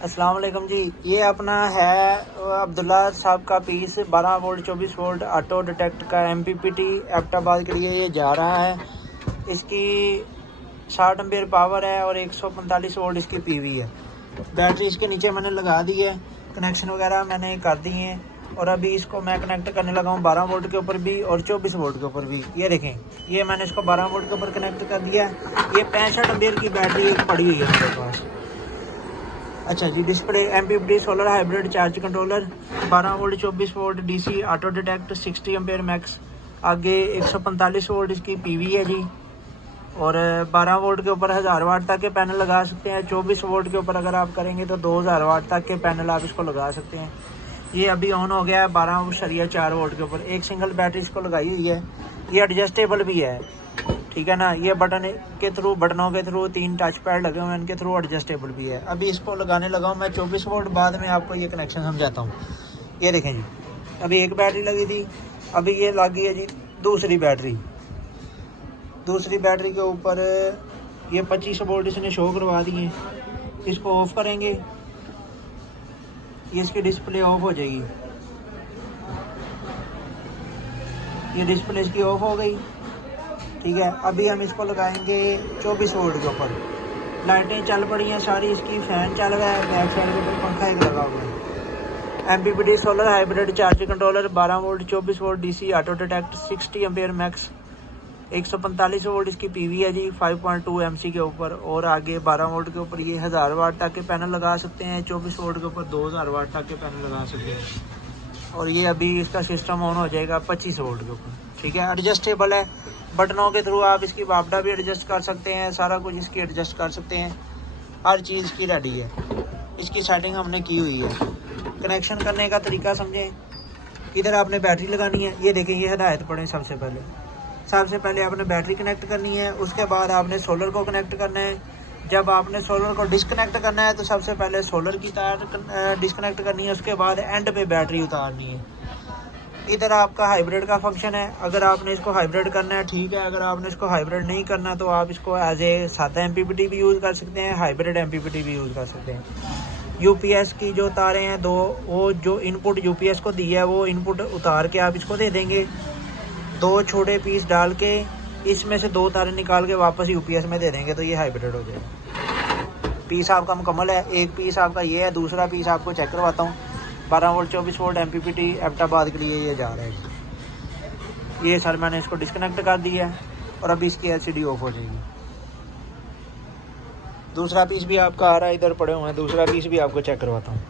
अस्सलाम वालेकुम जी। ये अपना है अब्दुल्ला साहब का piece 12 volt 24 volt auto detect का MPPT एबटाबाद के लिए ये जा रहा है। इसकी 60 एम्पीयर पावर है और 145 वोल्ट इसकी PV है। बैटरी इसके नीचे मैंने लगा दी है, कनेक्शन वगैरह मैंने कर दिए हैं और अभी इसको मैं कनेक्ट करने लगा हूँ 12 वोल्ट के ऊपर भी और 24 वोल्ट के ऊपर भी। ये देखें, ये मैंने इसको 12 वोल्ट के ऊपर कनेक्ट कर दिया है। ये 65 एम्पीयर की बैटरी एक पड़ी हुई है मेरे पास। अच्छा जी, display MPPT solar hybrid charge controller 12 volt 24 volt DC auto detect 60 ampere max. आगे 145 वोल्ट इसकी PV है जी। और 12 वोल्ट के ऊपर 1000 वाट तक के पैनल लगा सकते हैं। 24 वोल्ट के ऊपर अगर आप करेंगे तो 2000 वाट तक के पैनल आप इसको लगा सकते हैं। ये अभी ऑन हो गया है 12.4 वोल्ट के ऊपर। एक सिंगल बैटरी इसको लगाई हुई है। ये एडजस्टेबल भी है, ठीक है ना। ये बटनों के थ्रू 3 टच पैड लगे हुए हैं, इनके थ्रू एडजस्टेबल भी है। अभी इसको लगाने लगा हूँ मैं 24 वोल्ट, बाद में आपको ये कनेक्शन समझाता हूँ। ये देखें जी, अभी एक बैटरी लगी थी, अभी ये लगी है जी दूसरी बैटरी के ऊपर ये 25 वोल्ट इसने शो करवा दिए। इसको ऑफ करेंगे, ये इसकी डिस्प्ले ऑफ हो जाएगी। ये डिस्प्ले इसकी ऑफ हो गई, ठीक है। अभी हम इसको लगाएंगे 24 वोल्ट के ऊपर। लाइटें चल पड़ी हैं सारी, इसकी फ़ैन चल रहा है, बैक साइड के ऊपर पंखा एक लगा हुआ है। MPPT solar hybrid charge controller 12 volt 24 volt DC auto detect 60 ampere max. 145 volt इसकी PV है जी 5.2 MC के ऊपर। और आगे 12 वोल्ट के ऊपर ये 1000 वाट तक के पैनल लगा सकते हैं। 24 वोल्ट के ऊपर 2000 वाट तक के पैनल लगा सकते हैं। और ये अभी इसका सिस्टम ऑन हो जाएगा 25 वोल्ट के ऊपर, ठीक है। एडजस्टेबल है, बटनों के थ्रू आप इसकी बापडा भी एडजस्ट कर सकते हैं, सारा कुछ इसकी एडजस्ट कर सकते हैं। हर चीज़ इसकी रेडी है, इसकी सेटिंग हमने की हुई है। कनेक्शन करने का तरीका समझें। इधर आपने बैटरी लगानी है, ये देखें, ये हिदायत पढ़ें। सबसे पहले आपने बैटरी कनेक्ट करनी है, उसके बाद आपने सोलर को कनेक्ट करना है। जब आपने सोलर को डिस्कनेक्ट करना है तो सबसे पहले सोलर की तार डिस्कनेक्ट करनी है, उसके बाद एंड पे बैटरी उतारनी है। इधर आपका हाइब्रिड का फंक्शन है, अगर आपने इसको हाइब्रिड करना है ठीक है, अगर आपने इसको हाइब्रिड नहीं करना तो आप इसको एज ए सादा MPPT भी यूज़ कर सकते हैं, हाइब्रिड MPPT भी यूज़ कर सकते हैं। UPS की जो तारें हैं दो, वो जो इनपुट UPS को दी है वो इनपुट उतार के आप इसको दे देंगे। 2 छोटे पीस डाल के इसमें से 2 तारें निकाल के वापस UPS में दे देंगे तो ये हाइब्रिड हो जाएगा। पीस आपका मुकम्मल है। एक पीस आपका ये है, दूसरा पीस आपको चेक करवाता हूँ। 12 वोल्ट 24 वोल्ट MPPT एबटाबाद के लिए ये जा रहा है। ये सर मैंने इसको डिस्कनेक्ट कर दिया है और अभी इसकी LCD ऑफ हो जाएगी। दूसरा पीस भी आपका आ रहा है, इधर पड़े हुए हैं, दूसरा पीस भी आपको चेक करवाता हूँ।